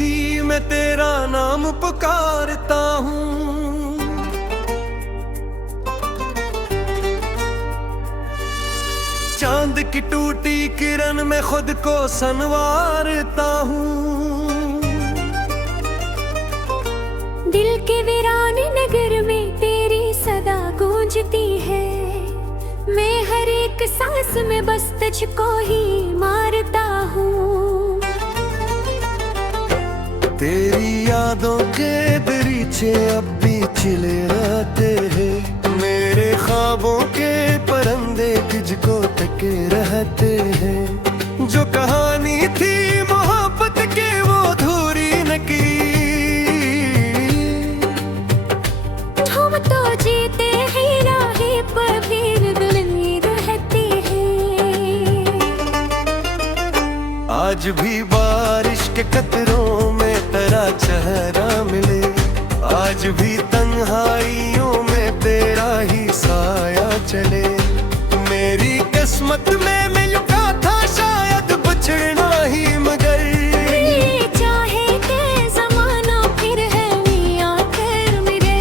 खुशी में तेरा नाम पुकारता हूँ। चांद की टूटी किरण में खुद को संवारता हूँ। दिल के वीरान नगर में तेरी सदा गूंजती है। मैं हर एक सांस में बस तुझको ही मारता हूँ। तेरी यादों के दरीचे अब भी खिले रहते हैं। मेरे ख्वाबों के परिंदे तुझको तके रहते हैं। जो कहानी थी मोहब्बत के वो अधूरी न की। हम तो जीते हैं राहें पर फिर दुल्हनी रहती है। आज भी बारिश के कतरों में तेरा चेहरा मिले। आज भी तन्हाइयों में तेरा ही साया चले। मेरी किस्मत में मैं लुका था शायद बिछड़ना ही, मगर चाहे के ज़माना फिर है मियां फिर मिले।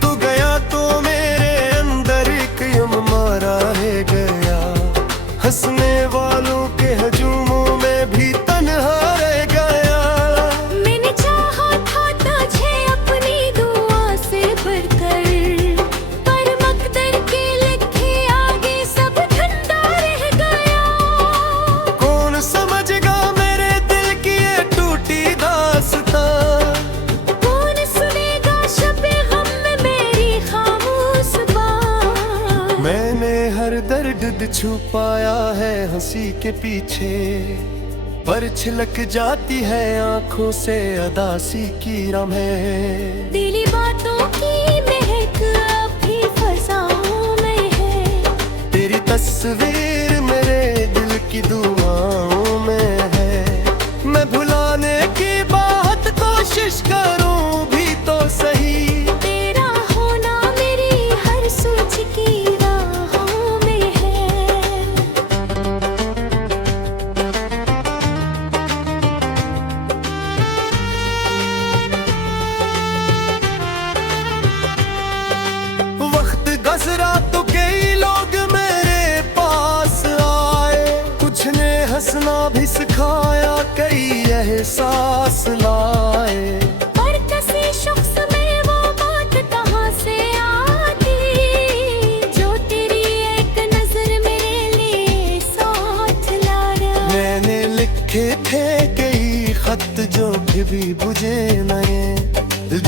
तू गया तो मेरे अंदर एक यम मारा है गया। हंसने वालों के हजूमों में भी तन्हा रह गया। मैंने चाहा था तुझे अपनी दुआ से भरकर, पर मकदर के लिखे आगे सब ठंडा रह गया। कौन समझेगा मेरे दिल की ये टूटी दास्तां। कौन सुनेगा शबे गम में मेरी खामोश बात। मैंने हर दर्द छुपाया है हंसी के पीछे, पर छिलक जाती है आंखों से अदासी की रमें। दिली बातों की महक अब भी फसाओं में है। तेरी तस्वीर मेरे दिल की दुआओं में है। मैं भुलाने की बात कोशिश करूं भी तो सही। तेरा होना मेरी हर सोच की राहों में है। वक्त गुजरा तो कई लोग मेरे पास आए। कुछ ने हंसना भी सिखाया, कई एहसास लाए। पर किसी शख्स में वो बात कहाँ से आती, जो तेरी एक नजर मेरे लिए साथ लाया। मैंने लिखे थे कई खत जो भी बुझे नए।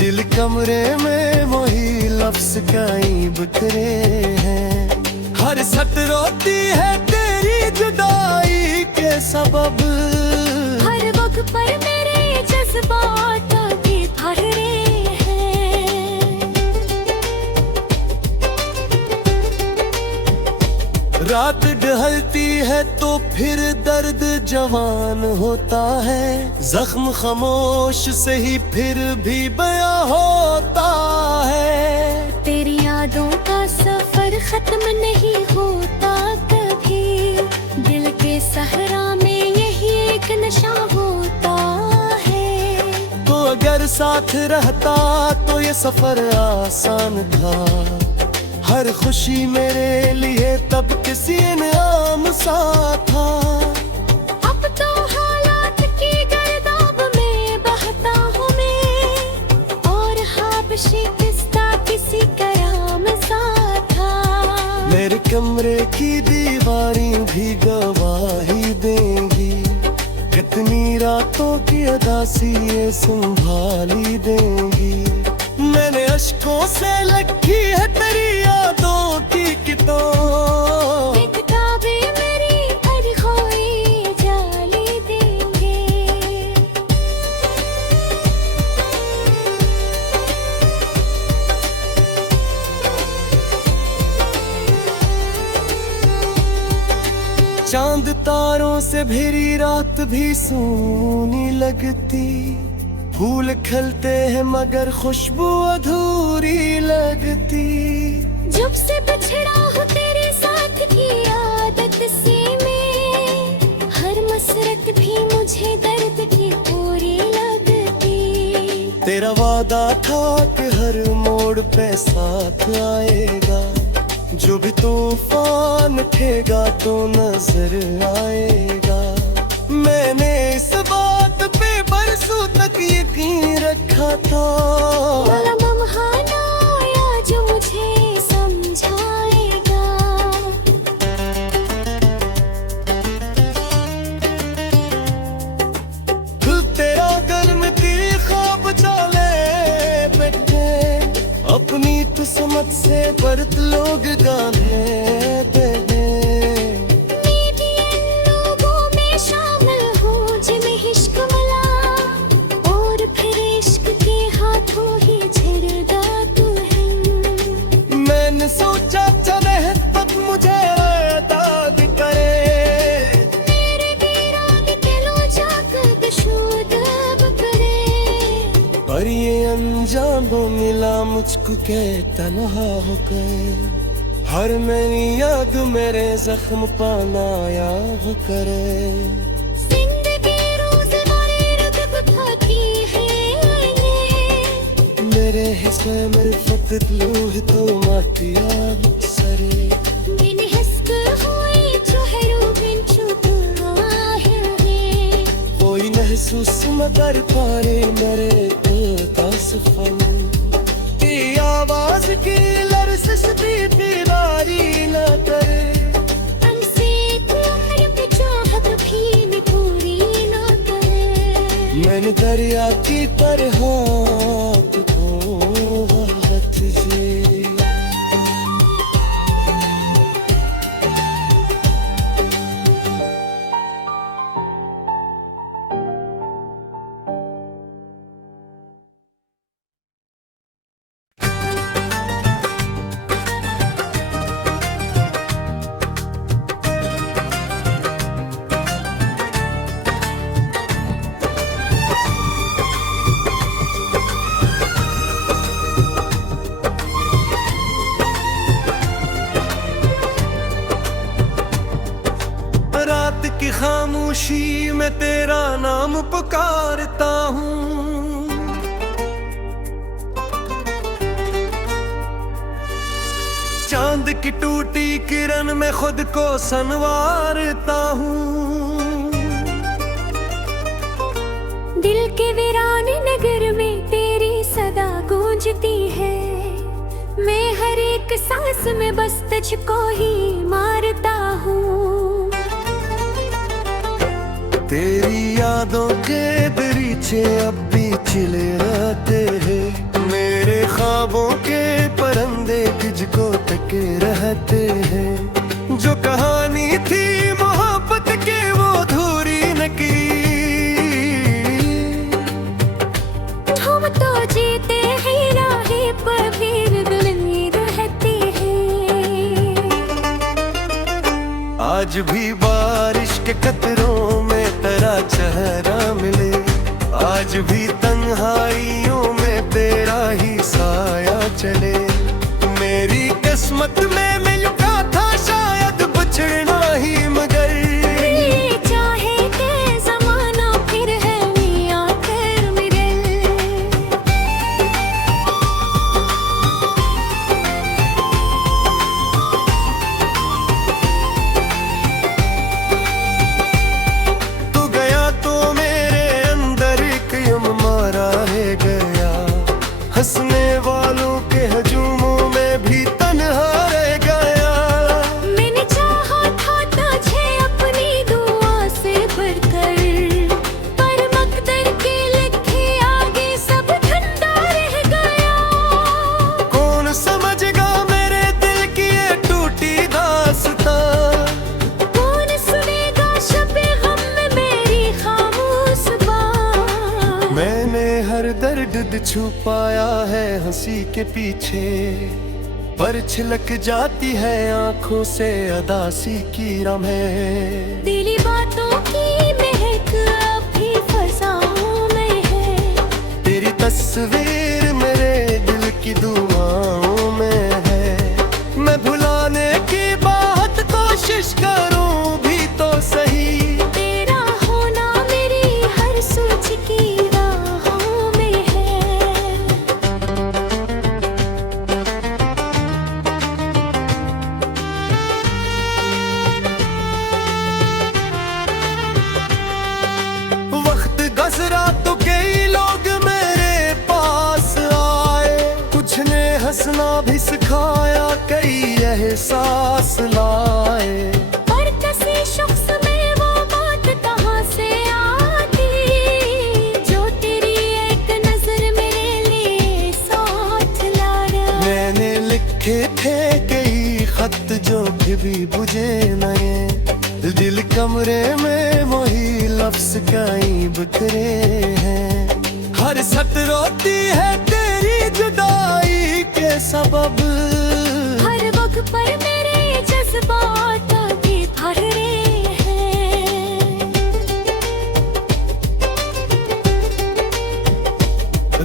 दिल कमरे में वही लफ्ज कहीं बिखरे हैं। हर सट रोती है तेरी जुदाई के सबब। हर वक्त पर मेरे जज्बात आगे बढ़ रहे हैं। रात ढलती है तो फिर दर्द जवान होता है। जख्म खामोश से ही फिर भी बयां होता है। तेरी यादों का सफर खत्म नहीं होता कभी। दिल के सहरा में यही एक नशा होता है। तो अगर साथ रहता तो ये सफर आसान था। हर खुशी मेरे लिए तब किसी इनाम सा था। अब तो हालात की गर्दाब में बहता हूँ मैं, और हाबशी पिस्ता किसी कराम सा था। मेरे कमरे की दीवारें भी गवाही देंगी। कितनी रातों की अदासी ये संभाली देंगी। मैंने अश्कों से लिखी है तेरी यादों की किताब। किताबें मेरी हर खोई जाली देंगे। चांद तारों से भरी रात भी सूनी लगती। फूल खिलते हैं मगर खुशबू अधूरी लगती। जब से बिछड़ा हूँ तेरे साथ की आदत से मैं, हर मसरत भी मुझे दर्द की पूरी लगती। तेरा वादा था कि हर मोड़ पे साथ आएगा, जो भी तूफान उठेगा तो नजर आएगा। मैंने इस बात पे बरसों तक यकीन रखा था, वाला लम्हा आया जो मुझे समझाएगा। तेरा घर में तेरे ख्वाब चाले बैठे, अपनी किस्मत से बरत लोग गाने पे हैं। मैं भी इन लोगों में शामिल हूँ जिन्हें इश्क मिला, और फिर इश्क के हाथों ही झिड़गा तू है। मैंने सोचा चले तब मुझे याद करे, मेरे वीरान दिलों जाकर दुशूद अब करे। पर ये अंजाम मिला मुझको के तन्हा होकर, हर मेरी याद मेरे जख्म पाना याद करे। जिंदगी रोज़गारे रगब खाती है, मेरे हिस्से मेरे फकत लूह तो मातिया सरे। मैंने हंसक हुई जो है रूबिन चुप है, कोई महसूस मगर पारे मेरे सफल की आवाज की लरसिस भी दीवारी न करे। हमसे तुम्हारे पे चाहत भी मैं पूरी न करे। मैंने दरिया की तरह तुझको वहत जी। रात की खामोशी में तेरा नाम पुकारता हूँ, चांद की टूटी किरण में खुद को संवारता हूँ। दिल के वीरान नगर में तेरी सदा गूंजती है, मैं हर एक सांस में बस तुझको ही मारता हूँ। तेरी यादों के दरीचे अब भी चिले रहते हैं, मेरे ख्वाबों के परिंदे तुझको तके रहते हैं। जो कहानी थी मोहब्बत के वो अधूरी न की, हम तो जीते हैं राहें पर फिर दिल में रहते हैं। आज भी बारिश के कतरों में तेरा चेहरा मिले, आज भी तन्हाइयों में तेरा ही साया चले। मेरी किस्मत में मिलता था शायद बिछड़ना ही, मगर ये चाहे के ज़माना फिर है मियां कर मिले। तू गया तो मेरे अंदर एक यम मारा है गया, हंसने वालों के हजूमों में भी तन्हा रह गया। मैंने चाहा था तुझे अपनी दुआ से भरकर, पर मकदर के लिखे आगे सब ठंडा रह गया। कौन समझेगा मेरे दिल की ये टूटी दास्तां, कौन सुनेगा शब-ए गम में मेरी खामोश बात। मैंने हर दर्द छुपाया है हंसी के पीछे, पर छिलक जाती है आंखों से अदासी की रमें। दिली बातों की महक अब भी फजाओं में है, सिखाया, कई एहसास लाए। पर किसी शख्स में वो बात कहाँ से आती, जो तेरी एक नजर मेरे लिए साथ लाया। मैंने लिखे थे कई खत जो भी बुझे नए, दिल कमरे में वही लफ्ज कहीं बिखरे हैं। हर सत रोती है तेरी जुदाई के सबब, हर वक्त पर मेरे जज्बात आगे भर रहे हैं।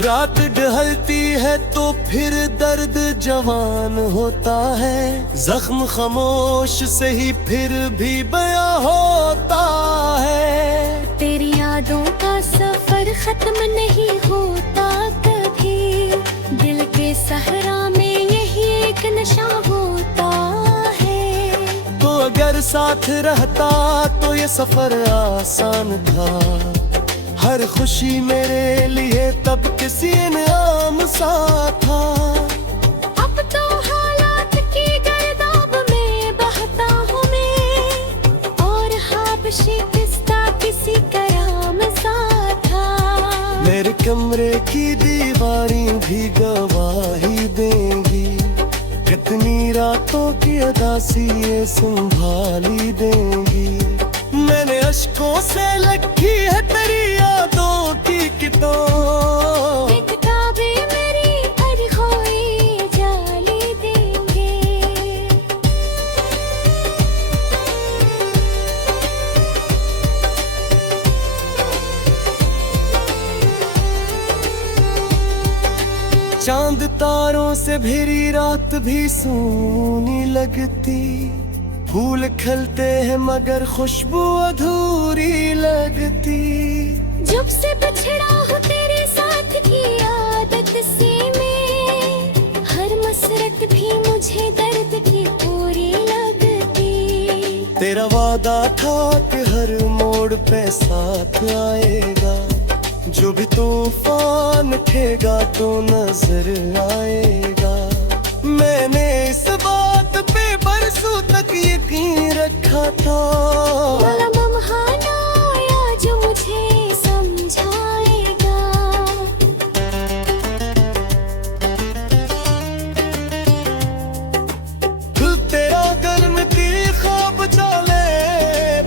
रात ढलती है तो फिर दर्द जवान होता है, जख्म खामोश से ही फिर भी बयां होता है। तेरी यादों का सफर खत्म नहीं होता कभी, दिल के सहरा में यही एक नशा होता है। तो अगर साथ रहता तो ये सफर आसान था, हर खुशी मेरे लिए तब किसी इनाम सा था। अब तो हालात की गर्दाब में बहता हूँ मैं, और हाबशी पिस्ता किसी कराम सा था। मेरे कमरे की दीवारें भी गवाही देंगी, कितनी रातों की उदासी ये संभाली देंगी। मैंने अश्कों से लिखी है तेरी यादों की किताब, किताबें मेरी अरखोई जाली देंगे। चांद तारों से भरी रात भी सूनी लगती, फूल खिलते हैं मगर खुशबू अधूरी लगती। जब से बिछड़ा हूँ तेरे साथ की आदत से मैं, हर मसरत भी मुझे दर्द की पूरी लगती। तेरा वादा था कि हर मोड़ पे साथ आएगा, जो भी तूफान उठेगा तो नजर आएगा। मैंने इस बात पे बरसों तक यकीन रखा था, वाला लम्हा आया जो मुझे समझाएगा। तेरा गर्म तेरे ख्वाब चाले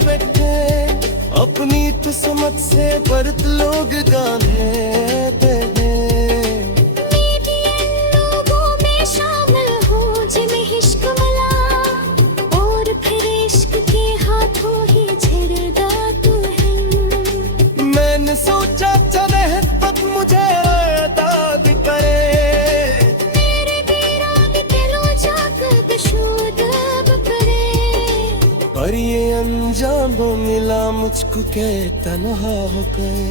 बैठे, अपनी किस्मत से बरत लोग गाने पे हैं। मैं भी इन लोगों में शामिल हूँ जिन्हें इश्क मिला, और फिर इश्क के हाथों ही झिड़गा तू है। मैंने सोचा चले तक मुझे याद करे, मेरे वीरान दिलों जाकर बशूद अब करे। पर ये अंजाम मिला मुझको के तन्हा हो गए,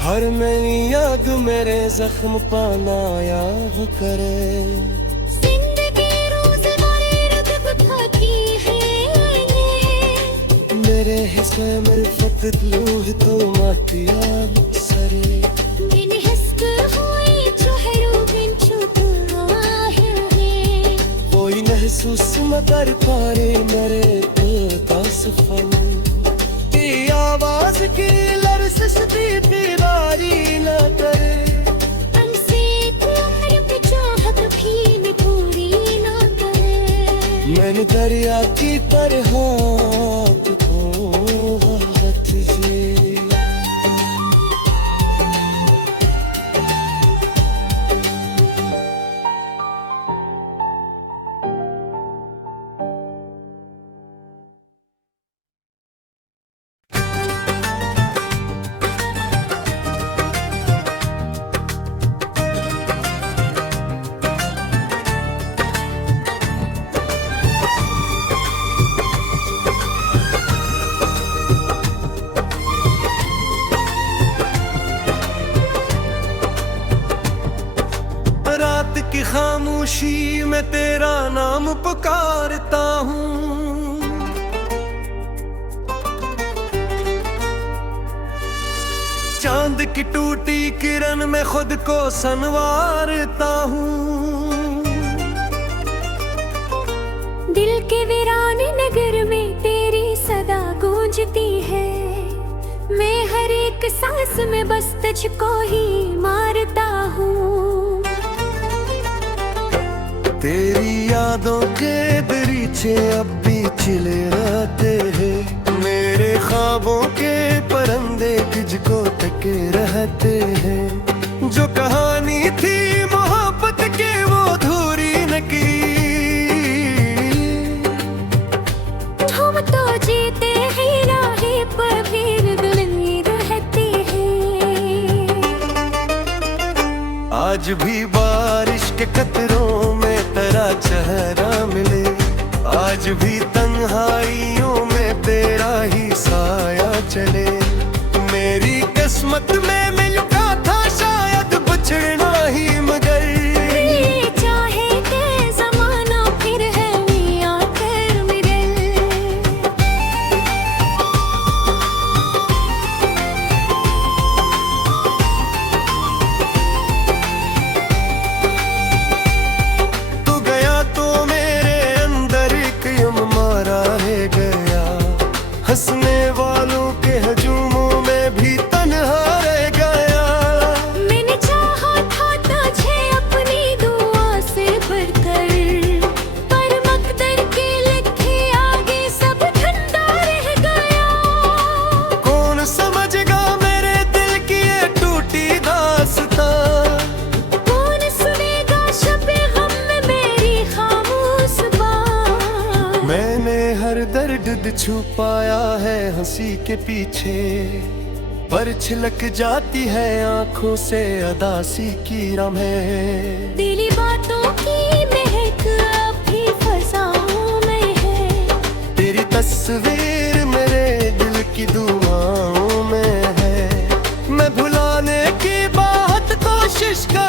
हर मेरी याद मेरे जख्म पानाया हो करे। जिंदगी रोज़गारे रगब खाती है मेरे हिस्से मेरे फकत लूह तो मातिया सरे। मैंने हंसक हुई चोहरू बिन चुप है, कोई महसूस न कर पारे मेरे दिल का सफल, की आवाज की लरजिश भी दीवारी न करे। हमसे तुम्हारे पे चाहत भी मैं पूरी ना करे। मैंने दरिया की तरह तुझको वक्त जी। की खामोशी में तेरा नाम पुकारता हूँ, चांद की टूटी किरण में खुद को संवारता हूँ। दिल के वीरान नगर में तेरी सदा गूंजती है। मैं हर एक सांस में बस तुझको ही मारता हूँ। तेरी यादों के दरीचे अब भी चिले रहते हैं। मेरे ख्वाबों के परंदे तुझको तके रहते हैं। जो कहानी थी मोहब्बत के वो अधूरी न की। हम तो जीते हैं राहें पर फिर दुल्हनी रहती है। आज भी बारिश के कतरों में तेरा चेहरा मिले। आज भी तन्हाइयों में तेरा ही साया चले। मेरी किस्मत में मिलता था शायद बछड़ना ही मगर। ये चाहे के ज़माना फिर है मियां कर मिले। तू गया तो मेरे अंदर एक यम मारा है गया। हंसने वालों के हजूमों में भी तन्हा रह गया। मैंने चाहा था तुझे अपनी दुआ से भरकर, पर मकदर के लिखे आगे सब ठंडा रह गया। कौन समझेगा मेरे दिल की ये टूटी दास्तां। कौन सुनेगा शबे गम में मेरी खामोश बात। मैंने हर दर्द छुपाया है हंसी के पीछे, पर छिलक जाती है आंखों से अदासी की राहें। दिली बातों की महक अब भी फजाओं में है। तेरी तस्वीर मेरे दिल की दुआओं में है। मैं भुलाने की बहुत कोशिश कर